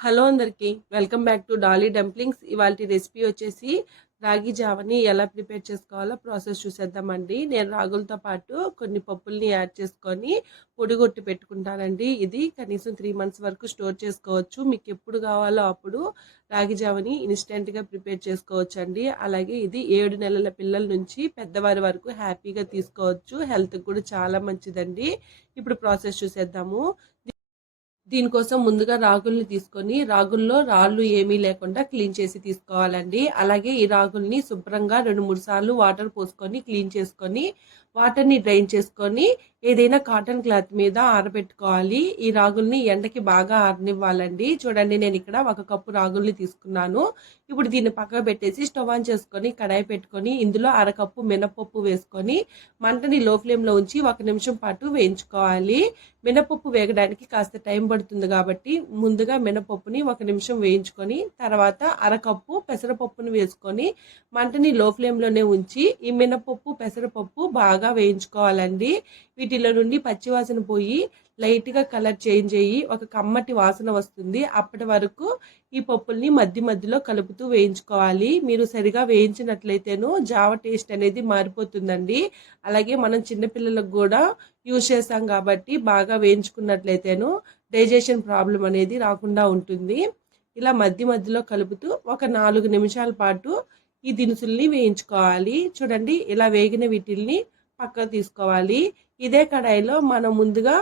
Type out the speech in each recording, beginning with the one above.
Hello అందరికి welcome back to Dolly dumplings. ఇవాళ recipe వచ్చేసి రాగి జావని ఎలా ప్రిపేర్ చేసుకోవాలో ప్రాసెస్ చూసేద్దామండి. నేను రాగులతో పాటు కొన్ని పప్పుల్ని యాడ్ చేసుకొని పొడిగొట్టి పెట్టుకుంటానండి. ఇది కనీసం 3 months వరకు స్టోర్ చేసుకోవచ్చు. మీకు ఎప్పుడు కావాలో అప్పుడు రాగి జావని ఇన్స్టెంట్గా ప్రిపేర్ చేసుకోవచ్చు అండి. అలాగే ఇది 7 నెలల పిల్లల నుంచి పెద్దవారి వరకు హ్యాపీగా తీసుకోవచ్చు. హెల్త్కి కూడా చాలా మంచిదండి. ఇప్పుడు ప్రాసెస్ చూసేద్దాము. దీనికోసం ముందుగా రాగుల్ని తీసుకొని రాగుల్లో రాళ్ళు ఏమీ లేకుండా క్లీన్ చేసి తీసుకోవాలండి. అలాగే ఈ రాగుల్ని శుభ్రంగా 2-3 సార్లు వాటర్ పోసుకొని క్లీన్ చేసుకొని వాటర్ని డ్రైన్ చేసుకొని ఏదైనా కాటన్ క్లాత్ మీద ఆరబెట్టుకోవాలి. ఈ రాగుల్ని ఎండకి బాగా ఆరనివ్వాలండి. చూడండి, నేను ఇక్కడ 1 కప్పు రాగుల్ని తీసుకున్నాను. ఇప్పుడు దీన్ని పక్కకు పెట్టేసి స్టవ్ ఆన్ చేసుకొని కడాయి పెట్టుకొని ఇందులో 1/2 కప్పు మినపప్పు వేసుకొని మంటని లో ఫ్లేమ్లో ఉంచి 1 నిమిషం పాటు వేయించుకోవాలి. మినపప్పు వేగడానికి కాస్త టైం పడుతుంది కాబట్టి ముందుగా మినపప్పుని 1 నిమిషం వేయించుకొని తర్వాత 1/2 కప్పు పెసరపప్పుని వేసుకొని మంటని లో ఫ్లేమ్లోనే ఉంచి ఈ మినపప్పు పెసరపప్పు బాగా వేయించుకోవాలండి. వీటిలో నుండి పచ్చివాసన పోయి లైట్గా కలర్ చేంజ్ అయ్యి ఒక కమ్మటి వాసన వస్తుంది. అప్పటి వరకు ఈ పప్పుల్ని మధ్యలో కలుపుతూ వేయించుకోవాలి. మీరు సరిగా వేయించినట్లయితేను జావ టేస్ట్ అనేది మారిపోతుందండి. అలాగే మనం చిన్నపిల్లలకు కూడా యూజ్ చేస్తాం కాబట్టి బాగా వేయించుకున్నట్లయితేను డైజెషన్ ప్రాబ్లం అనేది రాకుండా ఉంటుంది. ఇలా మధ్యలో కలుపుతూ ఒక 4 నిమిషాల పాటు ఈ దినుసుల్ని వేయించుకోవాలి. చూడండి, ఇలా వేగిన వీటిల్ని పక్కకు తీసుకోవాలి. ఇదే కడాయిలో మనం ముందుగా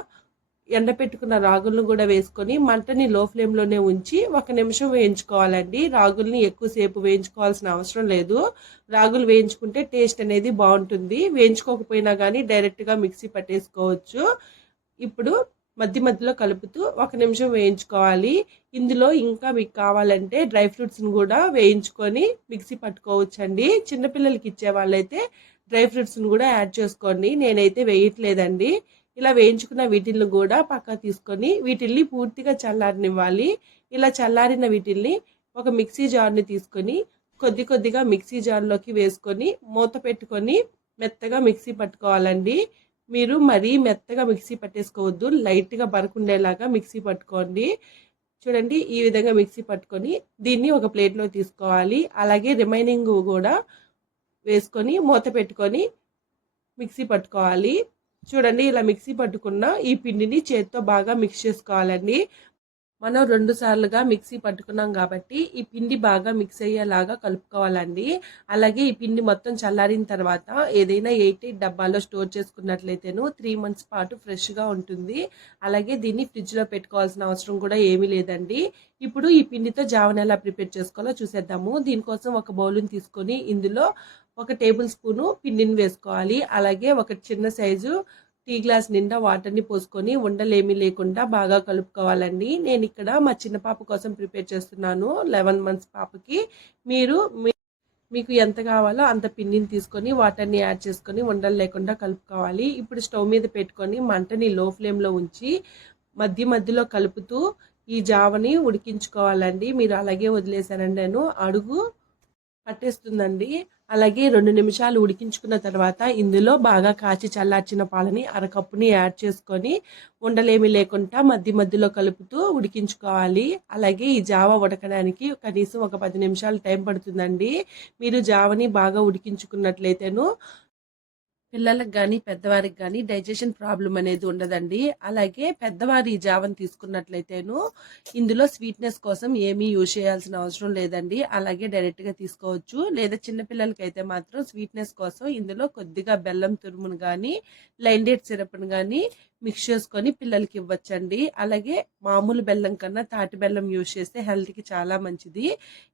ఎండపెట్టుకున్న రాగులను కూడా వేసుకొని మంటని లో ఫ్లేమ్లోనే ఉంచి 1 నిమిషం వేయించుకోవాలండి. రాగుల్ని ఎక్కువసేపు వేయించుకోవాల్సిన అవసరం లేదు. రాగులు వేయించుకుంటే టేస్ట్ అనేది బాగుంటుంది. వేయించుకోకపోయినా కానీ డైరెక్ట్గా మిక్సీ పట్టేసుకోవచ్చు. ఇప్పుడు మధ్యలో కలుపుతూ 1 నిమిషం వేయించుకోవాలి. ఇందులో ఇంకా మీకు కావాలంటే డ్రై ఫ్రూట్స్ని కూడా వేయించుకొని మిక్సీ పట్టుకోవచ్చండి. చిన్నపిల్లలకి ఇచ్చే వాళ్ళైతే డ్రై ఫ్రూట్స్ని కూడా యాడ్ చేసుకోండి. నేనైతే వేయట్లేదండి. ఇలా వేయించుకున్న వీటిల్ని కూడా పక్క తీసుకొని వీటిల్ని పూర్తిగా చల్లారనివ్వాలి. ఇలా చల్లారిన వీటిల్ని ఒక మిక్సీ జార్ని తీసుకొని కొద్దిగా మిక్సీ జార్లోకి వేసుకొని మూత పెట్టుకొని మెత్తగా మిక్సీ పట్టుకోవాలండి. మీరు మరీ మెత్తగా మిక్సీ పట్టేసుకోవద్దు, లైట్గా బరకుండేలాగా మిక్సీ పట్టుకోండి. చూడండి, ఈ విధంగా మిక్సీ పట్టుకొని దీన్ని ఒక ప్లేట్లో తీసుకోవాలి. అలాగే రిమైనింగ్ కూడా వేసుకొని మూత పెట్టుకొని మిక్సీ పట్టుకోవాలి. చూడండి, ఇలా మిక్సీ పట్టుకున్న ఈ పిండిని చేత్తో బాగా మిక్స్ చేసుకోవాలండి. మనం 2 సార్లుగా మిక్సీ పట్టుకున్నాం కాబట్టి ఈ పిండి బాగా మిక్స్ అయ్యేలాగా కలుపుకోవాలండి. అలాగే ఈ పిండి మొత్తం చల్లారిన తర్వాత ఏదైనా 8 డబ్బాలో స్టోర్ చేసుకున్నట్లయితేను 3 months పాటు ఫ్రెష్గా ఉంటుంది. అలాగే దీన్ని ఫ్రిడ్జ్లో పెట్టుకోవాల్సిన అవసరం కూడా ఏమీ లేదండి. ఇప్పుడు ఈ పిండితో జావని ఎలా ప్రిపేర్ చేసుకోవాలో చూసేద్దాము. దీనికోసం ఒక బౌల్ని తీసుకొని ఇందులో 1 టేబుల్ స్పూను పిండిని వేసుకోవాలి. అలాగే ఒక చిన్న సైజు టీ గ్లాస్ నిండా వాటర్ని పోసుకొని ఉండలేమీ లేకుండా బాగా కలుపుకోవాలండి. నేను ఇక్కడ మా చిన్న పాప కోసం ప్రిపేర్ చేస్తున్నాను, 11 months పాపకి. మీకు ఎంత కావాలో అంత పిండిని తీసుకొని వాటర్ని యాడ్ చేసుకొని ఉండలు లేకుండా కలుపుకోవాలి. ఇప్పుడు స్టవ్ మీద పెట్టుకొని మంటని లో ఫ్లేమ్లో ఉంచి మధ్యలో కలుపుతూ ఈ జావని ఉడికించుకోవాలండి. మీరు అలాగే వదిలేసారండి, నేను అడుగు పట్టేస్తుందండి. అలాగే 2 నిమిషాలు ఉడికించుకున్న తర్వాత ఇందులో బాగా కాచి చల్లార్చిన పాలని 1/2 కప్పుని యాడ్ చేసుకొని ఉండలేమి లేకుండా మధ్యలో కలుపుతూ ఉడికించుకోవాలి. అలాగే ఈ జావ ఉడకడానికి కనీసం ఒక 10 నిమిషాలు టైం పడుతుందండి. మీరు జావని బాగా ఉడికించుకున్నట్లయితేను పిల్లలకు కానీ పెద్దవారికి కానీ డైజెషన్ ప్రాబ్లం అనేది ఉండదండి. అలాగే పెద్దవారు ఈ జావని తీసుకున్నట్లయితేను ఇందులో స్వీట్నెస్ కోసం ఏమీ యూజ్ చేయాల్సిన అవసరం లేదండి. అలాగే డైరెక్ట్గా తీసుకోవచ్చు. లేదా చిన్నపిల్లలకి అయితే మాత్రం స్వీట్నెస్ కోసం ఇందులో కొద్దిగా బెల్లం తురుమును కానీ లైన్ డేట్ సిరప్ను కానీ మిక్స్ చేసుకొని పిల్లలకి ఇవ్వచ్చండి. అలాగే మామూలు బెల్లం కన్నా తాటి బెల్లం యూజ్ చేస్తే హెల్త్కి చాలా మంచిది.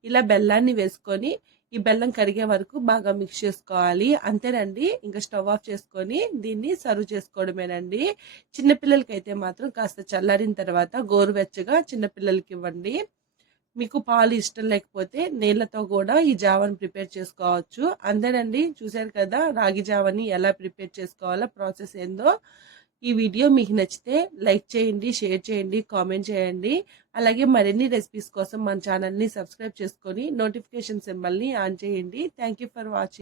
ఇలా బెల్లాన్ని వేసుకొని ఈ బెల్లం కరిగే వరకు బాగా మిక్స్ చేసుకోవాలి. అంతేనండి, ఇంకా స్టవ్ ఆఫ్ చేసుకొని దీన్ని సర్వ్ చేసుకోవడమేనండి. చిన్నపిల్లలకి అయితే మాత్రం కాస్త చల్లారిన తర్వాత గోరువెచ్చగా చిన్నపిల్లలకి ఇవ్వండి. మీకు పాలు ఇష్టం లేకపోతే నీళ్ళతో కూడా ఈ జావని ప్రిపేర్ చేసుకోవచ్చు. అంతేనండి, చూశారు కదా రాగి జావని ఎలా ప్రిపేర్ చేసుకోవాలో ప్రాసెస్ ఏందో. ఈ వీడియో మీకు నచ్చితే లైక్ చేయండి, షేర్ చేయండి, కామెంట్ చేయండి. అలాగే మరిన్ని రెసిపీస్ కోసం మన ఛానల్ని సబ్స్క్రైబ్ చేసుకొని నోటిఫికేషన్ సింబల్ని ఆన్ చేయండి. Thank you for watching.